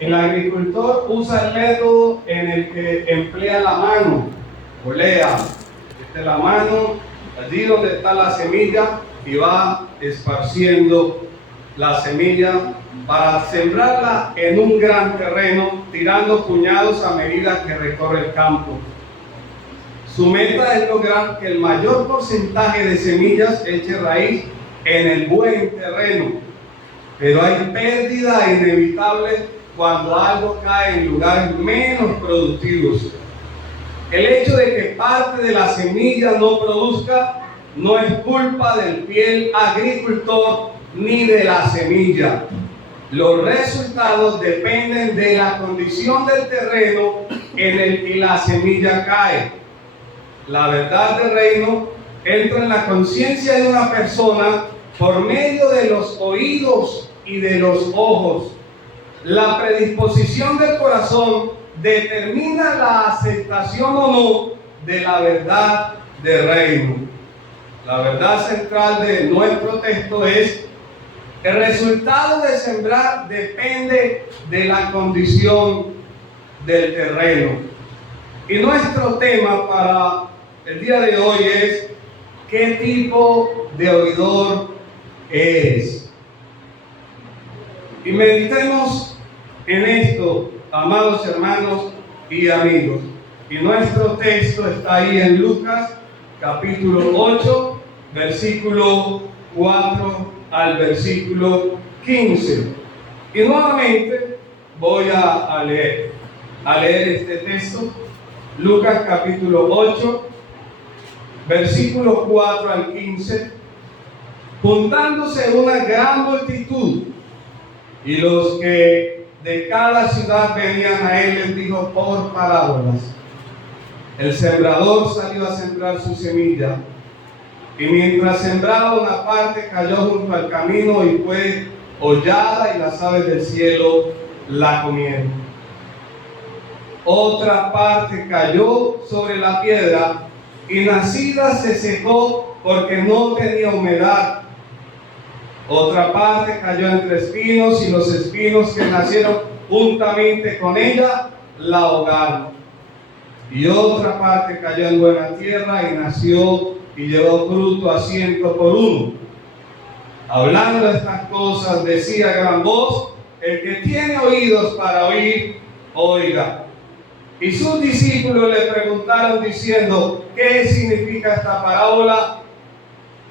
El agricultor usa el método en el que emplea la mano, polea, mete la mano allí donde está la semilla y va esparciendo la semilla para sembrarla en un gran terreno, tirando puñados a medida que recorre el campo. Su meta es lograr que el mayor porcentaje de semillas eche raíz en el buen terreno, pero hay pérdida inevitable cuando algo cae en lugares menos productivos. El hecho de que parte de la semilla no produzca no es culpa del fiel agricultor ni de la semilla. Los resultados dependen de la condición del terreno en el que la semilla cae. La verdad del reino entra en la conciencia de una persona por medio de los oídos y de los ojos. La predisposición del corazón determina la aceptación o no de la verdad del reino. La verdad central de nuestro texto es: el resultado de sembrar depende de la condición del terreno. Y nuestro tema para el día de hoy es: ¿qué tipo de oidor eres? Y meditemos en esto, amados hermanos y amigos. Y nuestro texto está ahí en Lucas, capítulo 8, versículo 4 al versículo 15. Y nuevamente voy a leer este texto. Lucas, capítulo 8, versículo 4 al 15. Juntándose una gran multitud, y los que de cada ciudad venían a él, les dijo por parábolas: el sembrador salió a sembrar su semilla, y mientras sembraba, una parte cayó junto al camino y fue hollada, y las aves del cielo la comieron. Otra parte cayó sobre la piedra, y nacida se secó porque no tenía humedad. Otra parte cayó entre espinos, y los espinos que nacieron juntamente con ella la ahogaron. Y otra parte cayó en buena tierra y nació y llevó fruto a 100 por uno. Hablando de estas cosas, decía a gran voz: el que tiene oídos para oír, oiga. Y sus discípulos le preguntaron diciendo: ¿qué significa esta parábola?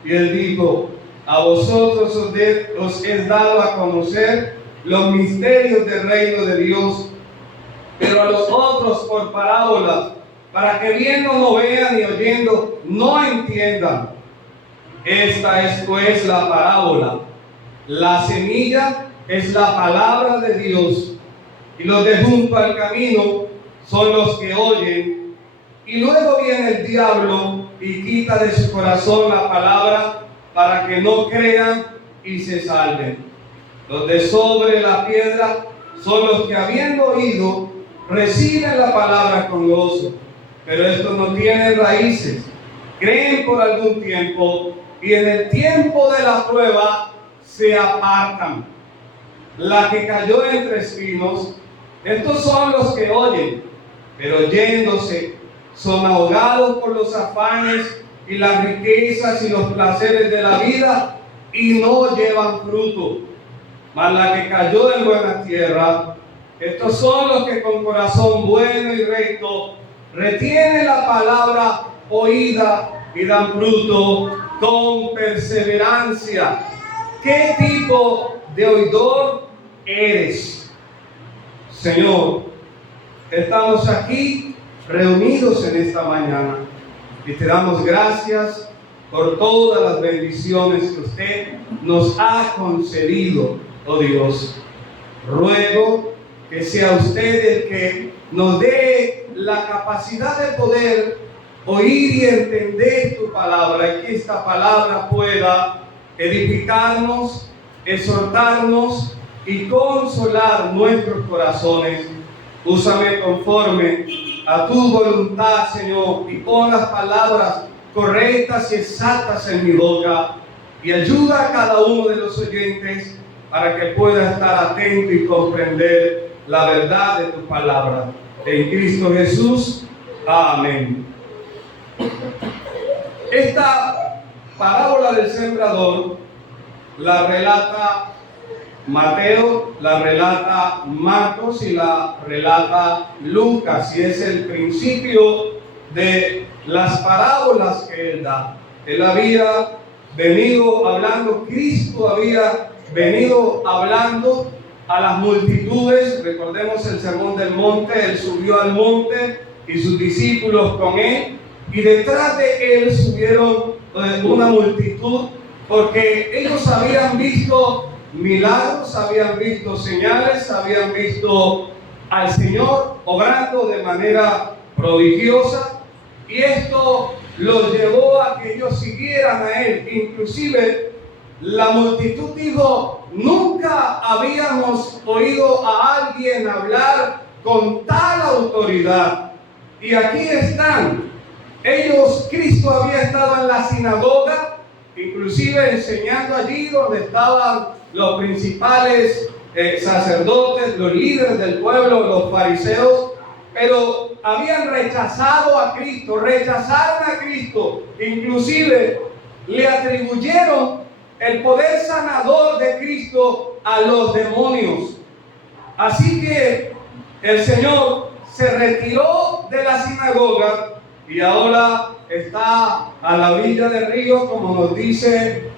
Y él dijo: a vosotros os es dado a conocer los misterios del reino de Dios, pero a los otros por parábolas, para que viendo no vean y oyendo no entiendan. Esta es pues la parábola. La semilla es la palabra de Dios, y los de junto al camino son los que oyen, y luego viene el diablo y quita de su corazón la palabra, para que no crean y se salven. Los de sobre la piedra son los que, habiendo oído, reciben la palabra con gozo, pero estos no tienen raíces, creen por algún tiempo, y en el tiempo de la prueba se apartan. La que cayó entre espinos, estos son los que oyen, pero yéndose son ahogados por los afanes y las riquezas y los placeres de la vida, y no llevan fruto. Mas la que cayó en buena tierra, estos son los que con corazón bueno y recto retienen la palabra oída y dan fruto con perseverancia. ¿Qué tipo de oidor eres? Señor, estamos aquí reunidos en esta mañana y te damos gracias por todas las bendiciones que usted nos ha concedido, oh Dios. Ruego que sea usted el que nos dé la capacidad de poder oír y entender tu palabra, y que esta palabra pueda edificarnos, exhortarnos y consolar nuestros corazones. Úsame conforme a tu voluntad, Señor, y pon las palabras correctas y exactas en mi boca, y ayuda a cada uno de los oyentes para que pueda estar atento y comprender la verdad de tu palabra. En Cristo Jesús. Amén. Esta parábola del sembrador la relata Mateo, la relata Marcos y la relata Lucas, y es el principio de las parábolas que él da. Él había venido hablando, Cristo había venido hablando a las multitudes. Recordemos el sermón del monte. Él subió al monte y sus discípulos con él, y detrás de él subieron una multitud, porque ellos habían visto milagros, habían visto señales, habían visto al Señor obrando de manera prodigiosa, y esto los llevó a que ellos siguieran a él. Inclusive la multitud dijo: nunca habíamos oído a alguien hablar con tal autoridad. Y aquí están ellos. Cristo había estado en la sinagoga, inclusive enseñando allí donde estaban los principales sacerdotes, los líderes del pueblo, los fariseos, pero habían rechazado a Cristo, rechazaron a Cristo, inclusive le atribuyeron el poder sanador de Cristo a los demonios. Así que el Señor se retiró de la sinagoga y ahora está a la orilla del río, como nos dice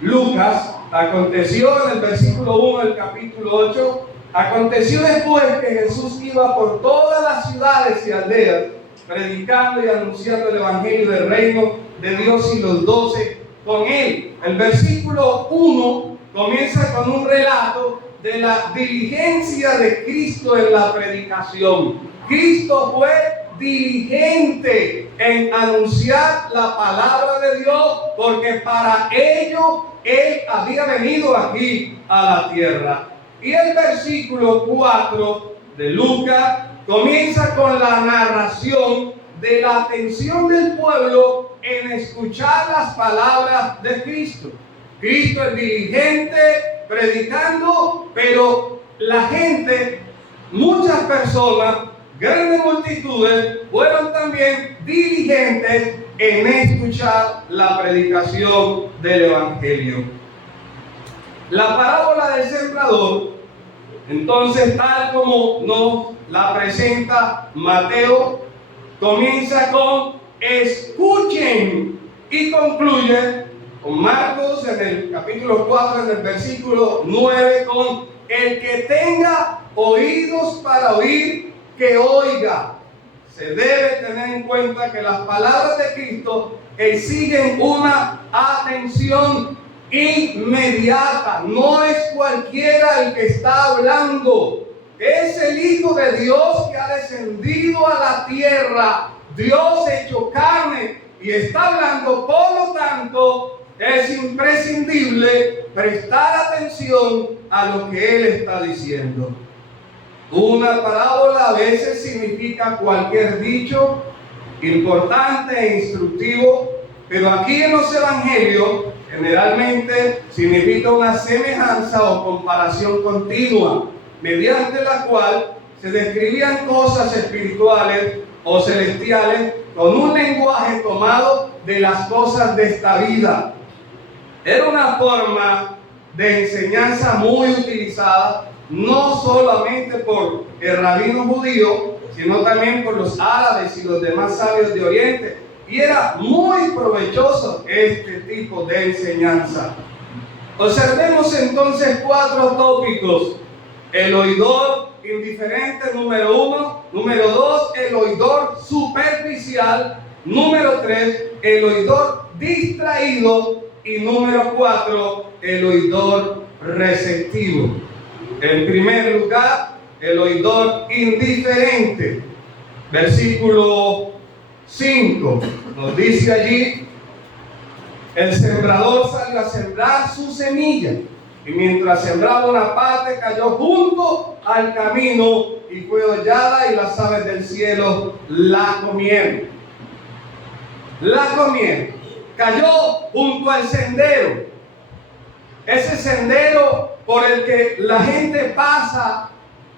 Lucas. Aconteció en el versículo 1 del capítulo 8, aconteció después que Jesús iba por todas las ciudades y aldeas, predicando y anunciando el evangelio del reino de Dios, y los 12 con él. El versículo 1 comienza con un relato de la diligencia de Cristo en la predicación. Cristo fue diligente en anunciar la palabra de Dios, porque para ello Él había venido aquí a la tierra. Y el versículo 4 de Lucas comienza con la narración de la atención del pueblo en escuchar las palabras de Cristo. Cristo es diligente predicando, pero la gente, muchas personas, grandes multitudes, fueron también diligentes en escuchar la predicación del evangelio. La parábola del sembrador, entonces, tal como nos la presenta Mateo, comienza con escuchen y concluye con Marcos en el capítulo 4, en el versículo 9, con el que tenga oídos para oír, que oiga. Se debe tener en cuenta que las palabras de Cristo exigen una atención inmediata. No es cualquiera el que está hablando. Es el Hijo de Dios que ha descendido a la tierra, Dios hecho carne, y está hablando. Por lo tanto, es imprescindible prestar atención a lo que Él está diciendo. Una parábola a veces significa cualquier dicho importante e instructivo, pero aquí en los evangelios generalmente significa una semejanza o comparación continua, mediante la cual se describían cosas espirituales o celestiales con un lenguaje tomado de las cosas de esta vida. Era una forma de enseñanza muy utilizada, no solamente por el rabino judío, sino también por los árabes y los demás sabios de Oriente. Y era muy provechoso este tipo de enseñanza. Observemos entonces 4 tópicos. El oidor indiferente, número 1. Número 2, el oidor superficial. Número 3, el oidor distraído. Y número 4, el oidor receptivo. En primer lugar, el oidor indiferente. Versículo 5 nos dice allí: el sembrador salió a sembrar su semilla, y mientras sembraba, una parte cayó junto al camino y fue hollada, y las aves del cielo la comieron. La comieron. Cayó junto al sendero. Ese sendero por el que la gente pasa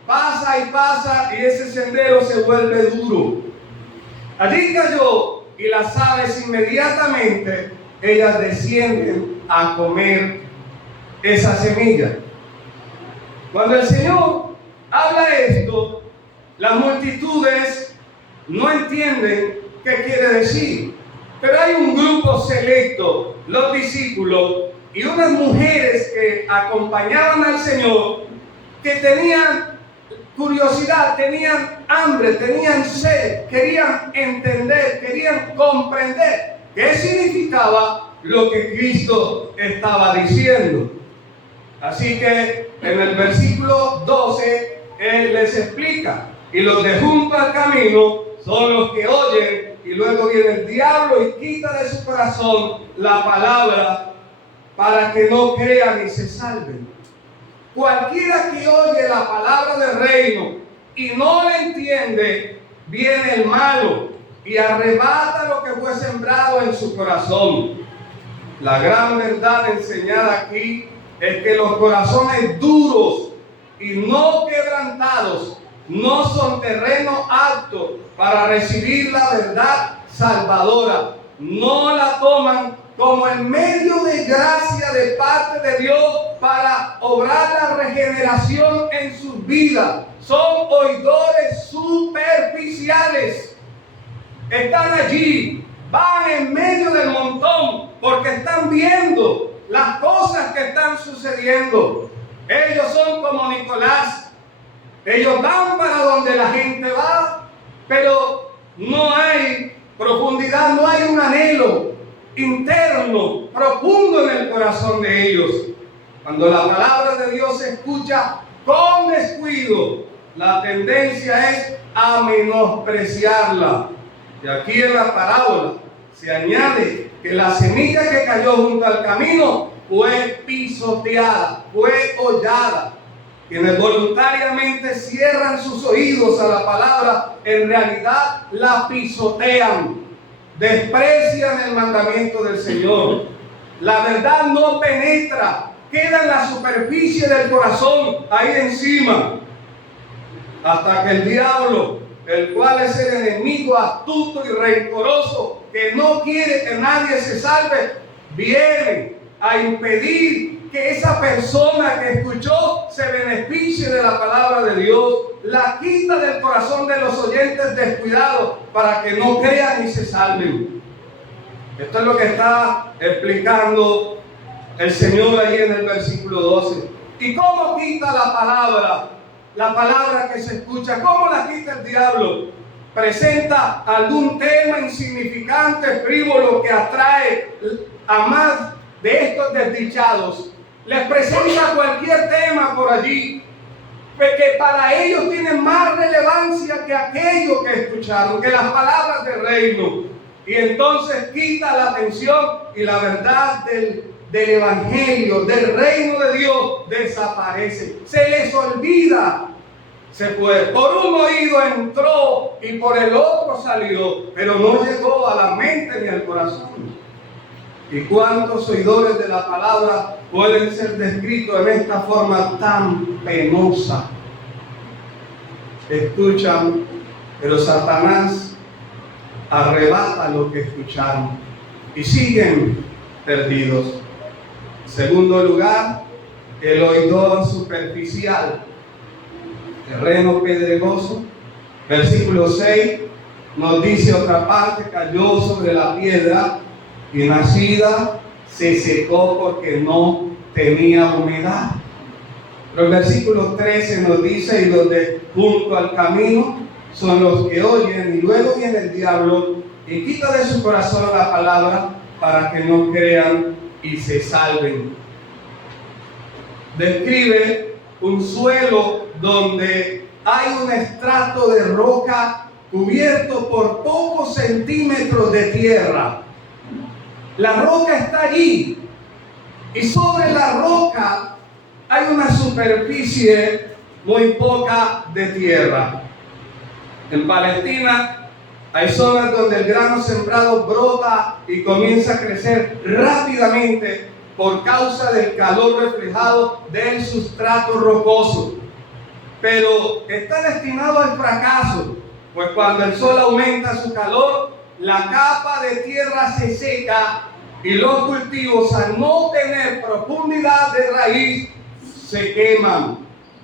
y pasa, y ese sendero se vuelve duro. Allí cayó, y las aves inmediatamente, ellas descienden a comer esa semilla. Cuando el Señor habla esto, las multitudes no entienden qué quiere decir. Pero hay un grupo selecto, los discípulos y unas mujeres que acompañaban al Señor, que tenían curiosidad, tenían hambre, tenían sed, querían entender, querían comprender qué significaba lo que Cristo estaba diciendo. Así que en el versículo 12, Él les explica, y los de junto al camino son los que oyen, y luego viene el diablo y quita de su corazón la palabra para que no crean y se salven. Cualquiera que oye la palabra del reino y no la entiende, viene el malo y arrebata lo que fue sembrado en su corazón. La gran verdad enseñada aquí es que los corazones duros y no quebrantados no son terreno apto para recibir la verdad salvadora. No la toman como el medio de gracia de parte de Dios para obrar la regeneración en sus vidas. Son oidores superficiales. Están allí, van en medio del montón porque están viendo las cosas que están sucediendo. Ellos son como Nicolás. Ellos van para donde la gente va, pero no hay profundidad, no hay un anhelo interno, profundo en el corazón de ellos. Cuando la palabra de Dios se escucha con descuido, la tendencia es a menospreciarla. Y aquí en la parábola se añade que la semilla que cayó junto al camino fue pisoteada, fue hollada. Quienes voluntariamente cierran sus oídos a la palabra, en realidad la pisotean, desprecian el mandamiento del Señor. La verdad no penetra, queda en la superficie del corazón, ahí encima, hasta que el diablo, el cual es el enemigo astuto y rencoroso, que no quiere que nadie se salve, viene a impedir que esa persona que escuchó se beneficie de la palabra de Dios, la quita del corazón de los oyentes descuidados para que no crean y se salven. Esto es lo que está explicando el Señor ahí en el versículo 12. ¿Y cómo quita la palabra que se escucha? ¿Cómo la quita el diablo? Presenta algún tema insignificante, frívolo, que atrae a más de estos desdichados. Les presenta cualquier tema por allí, que para ellos tiene más relevancia que aquello que escucharon, que las palabras del reino. Y entonces quita la atención y la verdad del evangelio, del reino de Dios, desaparece. Se les olvida. Se fue. Por un oído entró y por el otro salió, pero no llegó a la mente ni al corazón. ¿Y cuántos oidores de la palabra pueden ser descritos en esta forma tan penosa? Escuchan, pero Satanás arrebata lo que escucharon y siguen perdidos. En segundo lugar, el oidor superficial, terreno pedregoso. Versículo 6 nos dice otra parte: cayó sobre la piedra y nacida se secó porque no tenía humedad. Pero el versículo 13 nos dice: y los de junto al camino son los que oyen, y luego viene el diablo y quita de su corazón la palabra para que no crean y se salven. Describe un suelo donde hay un estrato de roca cubierto por pocos centímetros de tierra. La roca está allí y sobre la roca hay una superficie muy poca de tierra. En Palestina hay zonas donde el grano sembrado brota y comienza a crecer rápidamente, por causa del calor reflejado del sustrato rocoso. Pero está destinado al fracaso, pues cuando el sol aumenta su calor, la capa de tierra se seca y los cultivos, al no tener profundidad de raíz, se queman.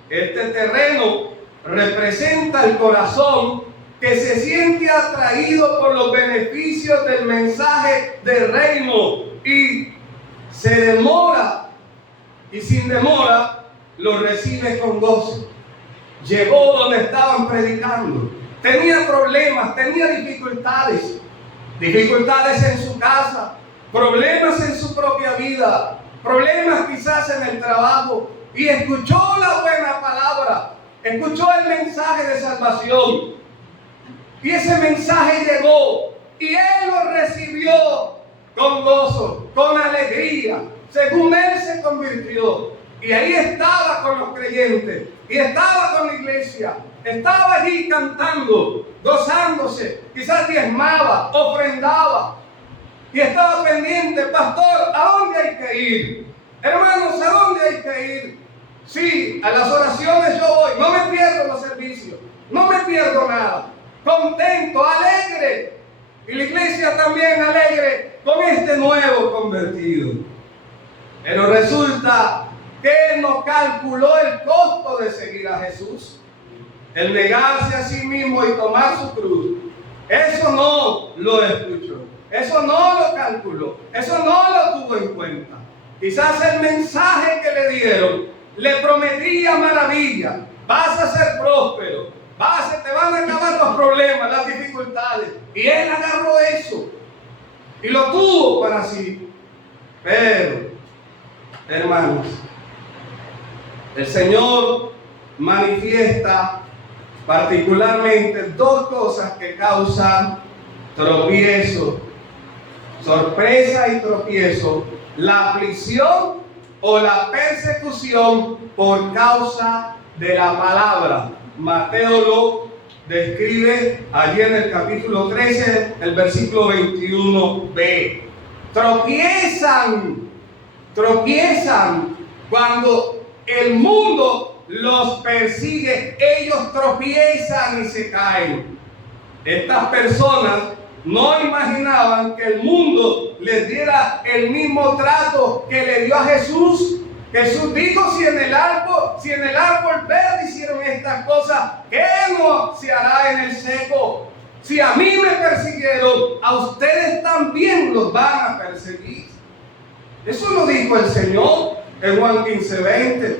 Este terreno representa el corazón que se siente atraído por los beneficios del mensaje del reino y se demora, y sin demora lo recibe con gozo. Llegó donde estaban predicando, tenía problemas, tenía dificultades en su casa, problemas en su propia vida, problemas quizás en el trabajo, y escuchó la buena palabra, escuchó el mensaje de salvación, y ese mensaje llegó, y él lo recibió con gozo, con alegría, según él se convirtió. Y ahí estaba con los creyentes, y estaba con la iglesia, estaba allí cantando, gozándose, quizás diezmaba, ofrendaba, y estaba pendiente. Pastor, ¿a dónde hay que ir? Hermanos, ¿a dónde hay que ir? Sí, a las oraciones yo voy, no me pierdo los servicios, no me pierdo nada, contento, alegre, y la iglesia también alegre con este nuevo convertido. Pero resulta que él no calculó el costo de seguir a Jesús, el negarse a sí mismo y tomar su cruz. Eso no lo escuchó, eso no lo calculó, eso no lo tuvo en cuenta. Quizás el mensaje que le dieron le prometía maravilla, vas a ser próspero, te van a acabar los problemas, las dificultades, y él agarró eso y lo tuvo para sí. Pero, hermanos, el Señor manifiesta particularmente dos cosas que causan tropiezo, sorpresa y tropiezo: la aflicción o la persecución por causa de la palabra. Mateo lo describe allí en el capítulo 13, el versículo 21b. Tropiezan cuando el mundo los persigue, ellos tropiezan y se caen. Estas personas no imaginaban que el mundo les diera el mismo trato que le dio a Jesús. Jesús dijo: si en el árbol verde hicieron estas cosas, ¿qué no se hará en el seco? Si a mí me persiguieron, a ustedes también los van a perseguir. Eso lo dijo el Señor en Juan 15:20.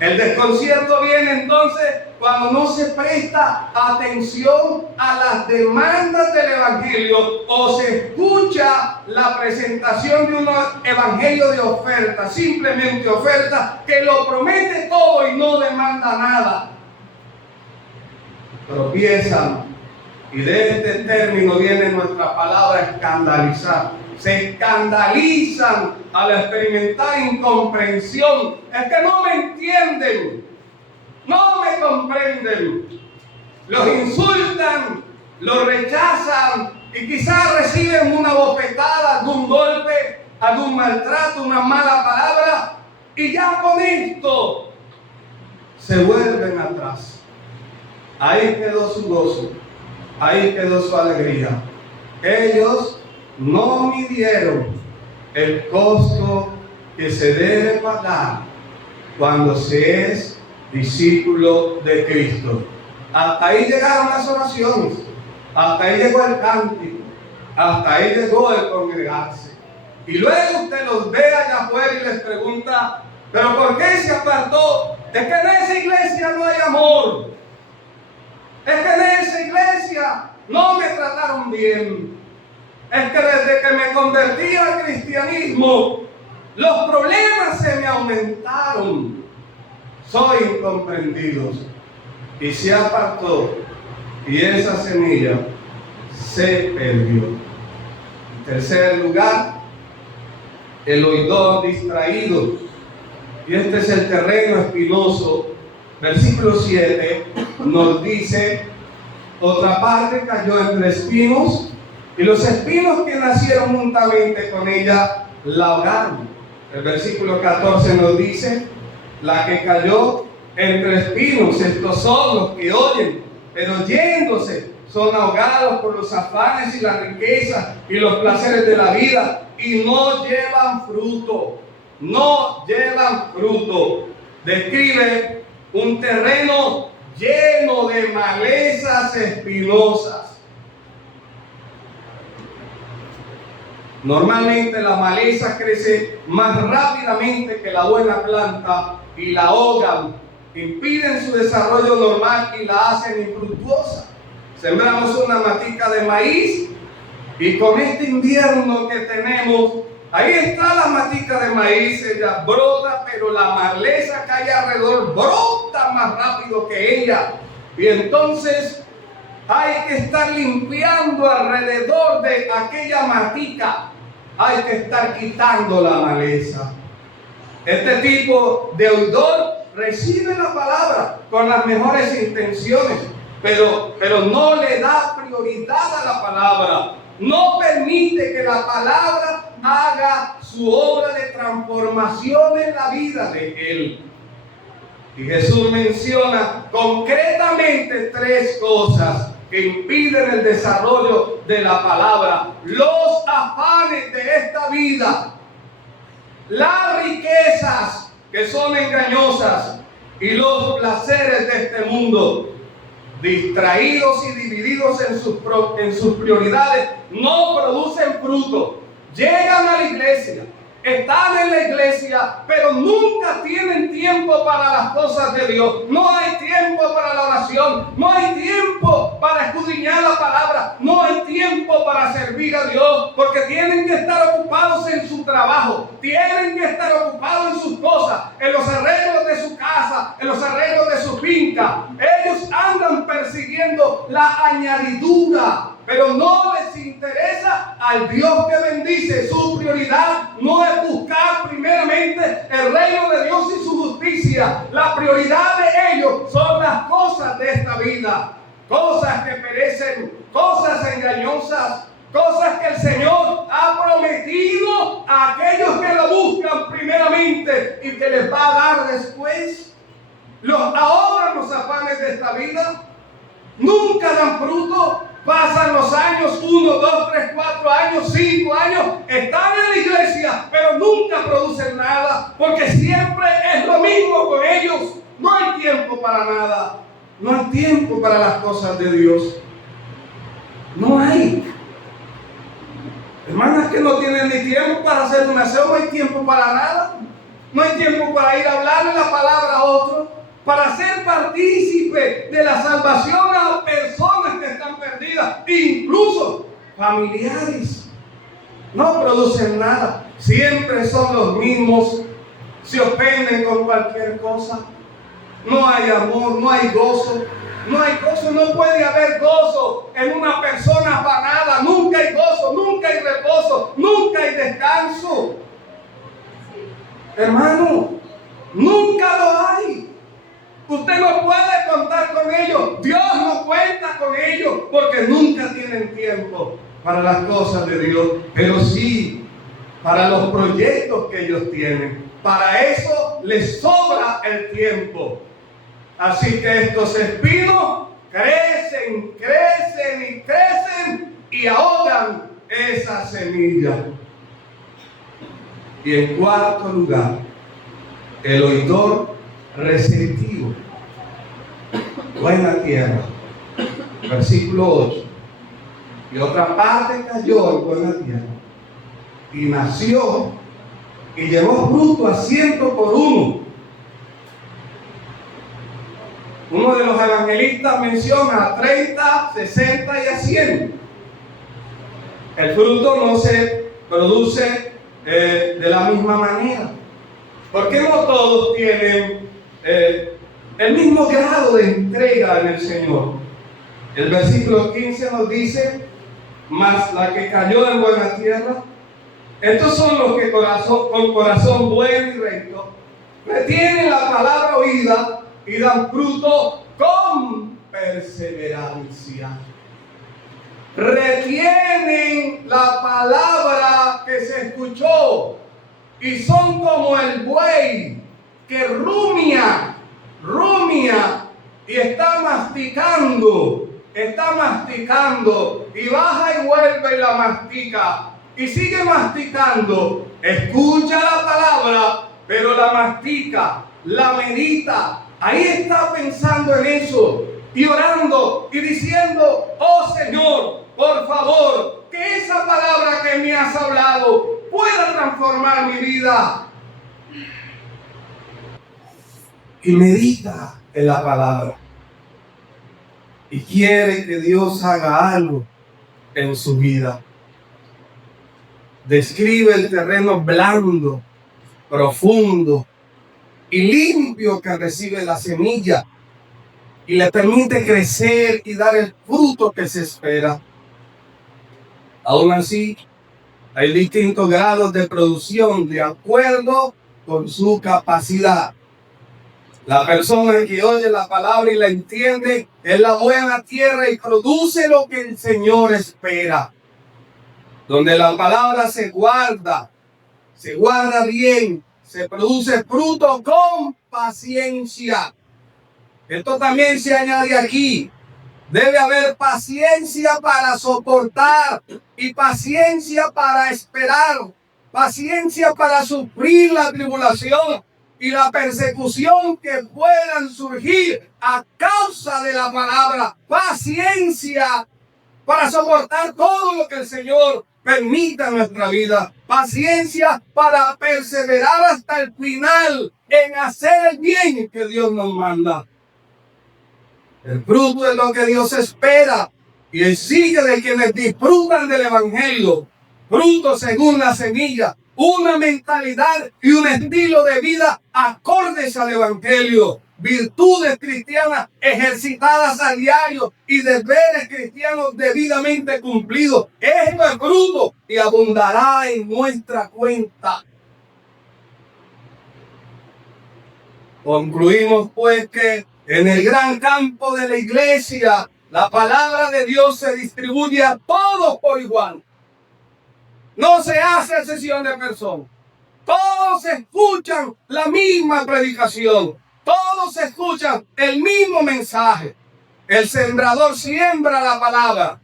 El desconcierto viene entonces cuando no se presta atención a las demandas del Evangelio, o se escucha la presentación de un evangelio de oferta, simplemente oferta, que lo promete todo y no demanda nada. Tropiezan, y de este término viene nuestra palabra escandalizar. Se escandalizan al experimentar incomprensión. Es que no me entienden, no me comprenden. Los insultan, los rechazan y quizás reciben una bofetada, algún golpe, algún maltrato, una mala palabra, y ya con esto se vuelven atrás. Ahí quedó su gozo, ahí quedó su alegría. Ellos no midieron el costo que se debe pagar cuando se es discípulo de Cristo. Hasta ahí llegaron las oraciones, hasta ahí llegó el cántico, hasta ahí llegó el congregarse. Y luego usted los ve allá afuera y les pregunta: ¿pero por qué se apartó? Es que en esa iglesia no hay amor, es que en esa iglesia no me trataron bien, es que desde que me convertí al cristianismo los problemas se me aumentaron, soy incomprendido. Y se apartó, y esa semilla se perdió. En tercer lugar, el oidor distraído. Y este es el terreno espinoso. Versículo 7 nos dice: otra parte cayó entre espinos, y los espinos que nacieron juntamente con ella la ahogaron. El versículo 14 nos dice: la que cayó entre espinos, estos son los que oyen, pero yéndose son ahogados por los afanes y las riquezas y los placeres de la vida, y no llevan fruto. No llevan fruto. Describe un terreno lleno de malezas espinosas. Normalmente la maleza crece más rápidamente que la buena planta y la ahogan, impiden su desarrollo normal y la hacen infructuosa. Sembramos una matica de maíz y con este invierno que tenemos, ahí está la matica de maíz, ella brota, pero la maleza que hay alrededor brota más rápido que ella. Y entonces hay que estar limpiando alrededor de aquella matica. Hay que estar quitando la maleza. Este tipo de oidor recibe la palabra con las mejores intenciones, pero no le da prioridad a la palabra. No permite que la palabra haga su obra de transformación en la vida de él. Y Jesús menciona concretamente 3 cosas que impiden el desarrollo de la palabra: los afanes de esta vida, las riquezas que son engañosas y los placeres de este mundo. Distraídos y divididos en sus prioridades, no producen fruto. Llegan a la iglesia, están en la iglesia, pero nunca tienen tiempo para las cosas de Dios. No hay tiempo para la oración, no hay tiempo para escudriñar la palabra, no hay tiempo para servir a Dios, porque tienen que estar ocupados en su trabajo, tienen que estar ocupados en sus cosas, en los arreglos de su casa, en los arreglos de su finca. Ellos andan persiguiendo la añadidura, pero no les interesa al Dios que bendice. Su prioridad no es buscar primeramente el reino de Dios y su justicia. La prioridad de ellos son las cosas de esta vida, cosas que perecen, cosas engañosas, cosas que el Señor ha prometido a aquellos que lo buscan primeramente y que les va a dar después. Los ahogan los afanes de esta vida, nunca dan fruto. Pasan los años, 1, 2, 3, 4 años, 5 años, están en la iglesia, pero nunca producen nada, porque siempre es lo mismo con ellos. No hay tiempo para nada, no hay tiempo para las cosas de Dios. No hay. Hermanas que no tienen ni tiempo para hacer un aseo, no hay tiempo para nada. No hay tiempo para ir a hablarle la palabra a otro, para ser partícipe de la salvación a personas que están perdidas, incluso familiares. No producen nada, siempre son los mismos, se ofenden con cualquier cosa. No hay amor, no hay gozo, no puede haber gozo en una persona afanada. Nunca hay gozo, nunca hay reposo, nunca hay descanso. Hermano, nunca lo hay. Usted no puede contar con ellos, Dios no cuenta con ellos, porque nunca tienen tiempo para las cosas de Dios, pero sí para los proyectos que ellos tienen. Para eso les sobra el tiempo. Así que estos espinos crecen, crecen y crecen y ahogan esa semilla. Y en cuarto lugar, el oidor receptivo. Buena tierra. Versículo 8. Y otra parte cayó en buena tierra y nació y llevó fruto a 100 por uno. Uno de los evangelistas menciona a 30, 60 y a 100. El fruto no se produce de la misma manera. ¿Por qué no todos tienen el mismo grado de entrega en el Señor? El versículo 15 nos dice: mas la que cayó en buena tierra, estos son los que con corazón bueno y recto retienen la palabra oída y dan fruto con perseverancia. Retienen la palabra que se escuchó. y son como el buey que rumia y está masticando y baja y vuelve y la mastica y sigue masticando. Escucha la palabra, pero la mastica, la medita. Ahí está pensando en eso y orando y diciendo: oh Señor, por favor, que esa palabra que me has hablado pueda transformar mi vida. Y medita en la palabra. Y quiere que Dios haga algo en su vida. Describe el terreno blando, profundo y limpio que recibe la semilla y le permite crecer y dar el fruto que se espera. Aún así, hay distintos grados de producción de acuerdo con su capacidad. La persona que oye la palabra y la entiende es la buena tierra y produce lo que el Señor espera. Donde la palabra se guarda bien, se produce fruto con paciencia. Esto también se añade aquí. Debe haber paciencia para soportar y paciencia para esperar, paciencia para sufrir la tribulación y la persecución que puedan surgir a causa de la palabra. Paciencia para soportar todo lo que el Señor permita en nuestra vida. Paciencia para perseverar hasta el final en hacer el bien que Dios nos manda. El fruto es lo que Dios espera y exige de quienes disfrutan del Evangelio. Fruto según la semilla, una mentalidad y un estilo de vida acordes al Evangelio. Virtudes cristianas ejercitadas a diario y deberes cristianos debidamente cumplidos. Esto es fruto y abundará en nuestra cuenta. Concluimos pues que en el gran campo de la iglesia, la palabra de Dios se distribuye a todos por igual. No se hace excepción de personas. Todos escuchan la misma predicación. Todos escuchan el mismo mensaje. El sembrador siembra la palabra.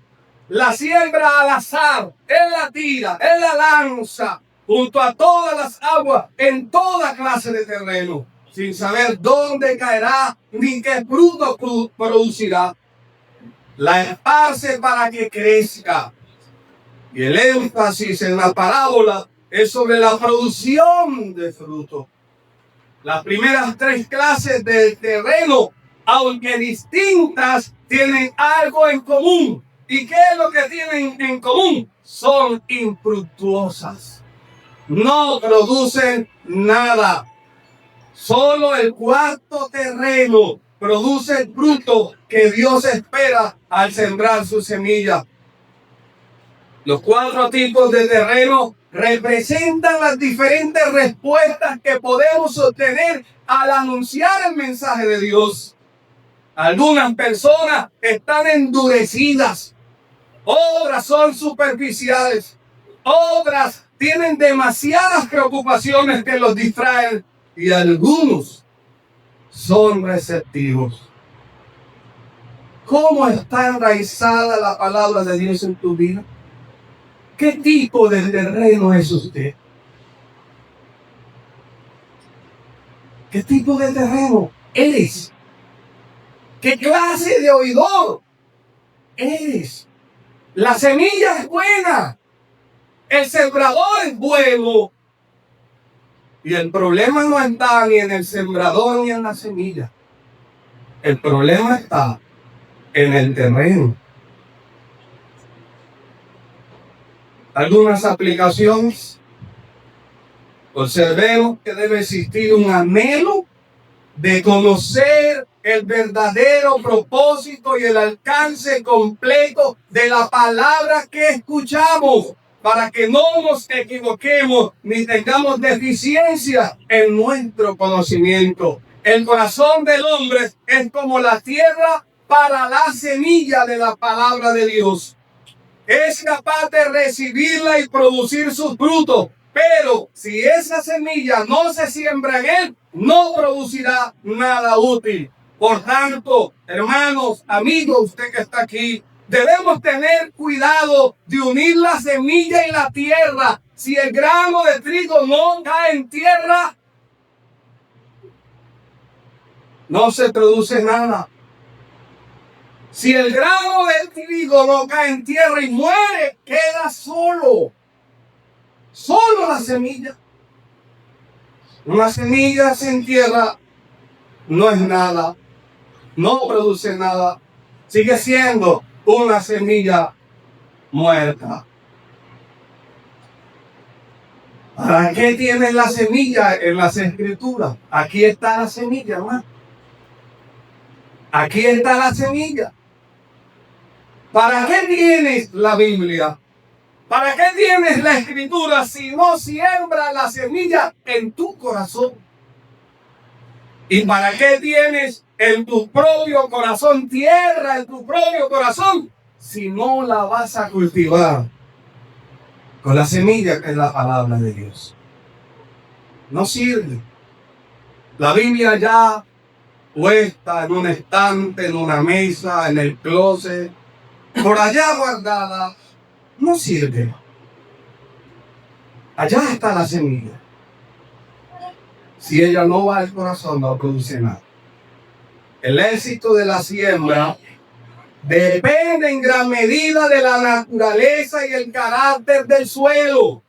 La siembra al azar. Él la tira, él la lanza junto a todas las aguas en toda clase de terreno, sin saber dónde caerá ni qué fruto producirá. La esparce para que crezca. Y el énfasis en la parábola es sobre la producción de fruto. Las primeras tres clases del terreno, aunque distintas, tienen algo en común. ¿Y qué es lo que tienen en común? Son infructuosas. No producen nada. Solo el cuarto terreno produce el fruto que Dios espera al sembrar su semilla. Los cuatro tipos de terreno representan las diferentes respuestas que podemos obtener al anunciar el mensaje de Dios. Algunas personas están endurecidas, otras son superficiales, otras tienen demasiadas preocupaciones que los distraen y algunos son receptivos. ¿Cómo está enraizada la palabra de Dios en tu vida? ¿Qué tipo de terreno es usted? ¿Qué tipo de terreno eres? ¿Qué clase de oidor eres? La semilla es buena. El sembrador es bueno. Y el problema no está ni en el sembrador ni en la semilla. El problema está en el terreno. Algunas aplicaciones. Observemos que debe existir un anhelo de conocer el verdadero propósito y el alcance completo de la palabra que escuchamos, para que no nos equivoquemos ni tengamos deficiencia en nuestro conocimiento. El corazón del hombre es como la tierra para la semilla de la palabra de Dios. Es capaz de recibirla y producir sus frutos, Pero si esa semilla no se siembra en él, no producirá nada útil. Por tanto, hermanos, amigos, usted que está aquí, debemos tener cuidado de unir la semilla y la tierra. Si el grano de trigo no cae en tierra, no se produce nada. Si el grano de trigo no cae en tierra y muere, queda solo. Solo la semilla. Una semilla sin tierra no es nada. No produce nada. Sigue siendo una semilla muerta. ¿Para qué tienes la semilla en las Escrituras? Aquí está la semilla, hermano. Aquí está la semilla. ¿Para qué tienes la Biblia? ¿Para qué tienes la Escritura si no siembra la semilla en tu corazón? ¿Y para qué tienes en tu propio corazón tierra, en tu propio corazón, si no la vas a cultivar con la semilla que es la palabra de Dios? No sirve. La Biblia ya puesta en un estante, en una mesa, en el closet, por allá guardada, no sirve. Allá está la semilla. Si ella no va al corazón, no produce nada. El éxito de la siembra depende en gran medida de la naturaleza y el carácter del suelo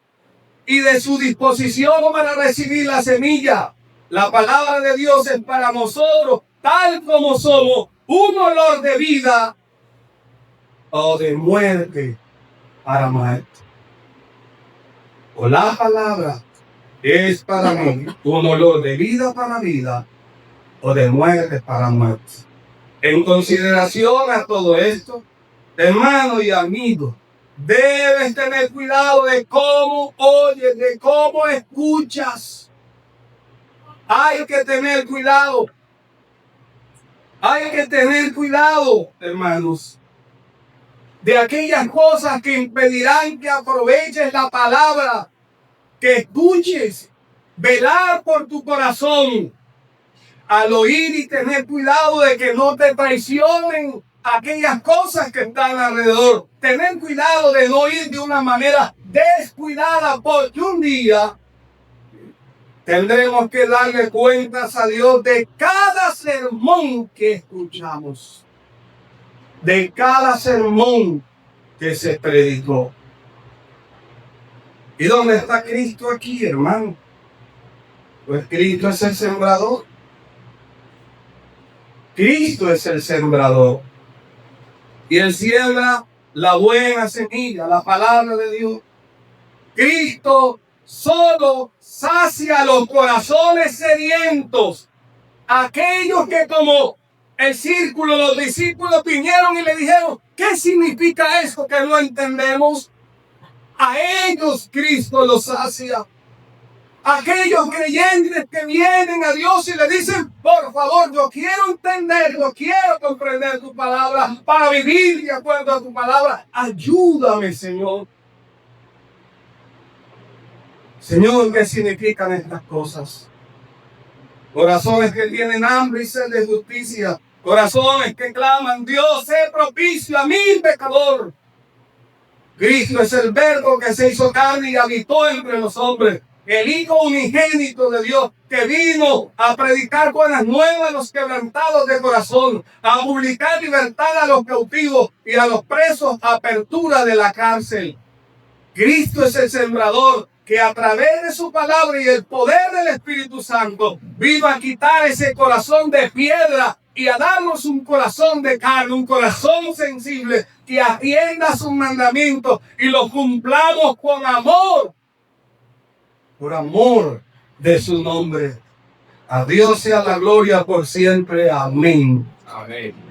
y de su disposición para recibir la semilla. La palabra de Dios es para nosotros, tal como somos, un olor de vida o de muerte para muerte. O la palabra es para mí un olor de vida para vida o de muerte para muerte. En consideración a todo esto, hermano y amigo, debes tener cuidado de cómo oyes, de cómo escuchas. Hay que tener cuidado. Hay que tener cuidado, hermanos, de aquellas cosas que impedirán que aproveches la palabra, que escuches, velar por tu corazón al oír y tener cuidado de que no te traicionen aquellas cosas que están alrededor. Tener cuidado de no ir de una manera descuidada, porque un día tendremos que darle cuentas a Dios de cada sermón que escuchamos, de cada sermón que se predicó. ¿Y dónde está Cristo aquí, hermano? Pues Cristo es el sembrador. Cristo es el sembrador. Y Él siembra la buena semilla, la palabra de Dios. Cristo solo sacia los corazones sedientos. Aquellos que, como el círculo, los discípulos vinieron y le dijeron, ¿qué significa eso que no entendemos? A ellos Cristo los sacia. Aquellos creyentes que vienen a Dios y le dicen, por favor, yo quiero entender, yo quiero comprender tu palabra para vivir de acuerdo a tu palabra. Ayúdame, Señor. Señor, ¿qué significan estas cosas? Corazones que tienen hambre y sed de justicia. Corazones que claman, Dios, sé propicio a mí, pecador. Cristo es el Verbo que se hizo carne y habitó entre los hombres. El Hijo unigénito de Dios que vino a predicar buenas nuevas a los quebrantados de corazón, a publicar libertad a los cautivos y a los presos, apertura de la cárcel. Cristo es el sembrador que a través de su palabra y el poder del Espíritu Santo vino a quitar ese corazón de piedra y a darnos un corazón de carne, un corazón sensible que atienda sus mandamientos y los cumplamos con amor, por amor de su nombre. A Dios sea la gloria por siempre. Amén. Amén.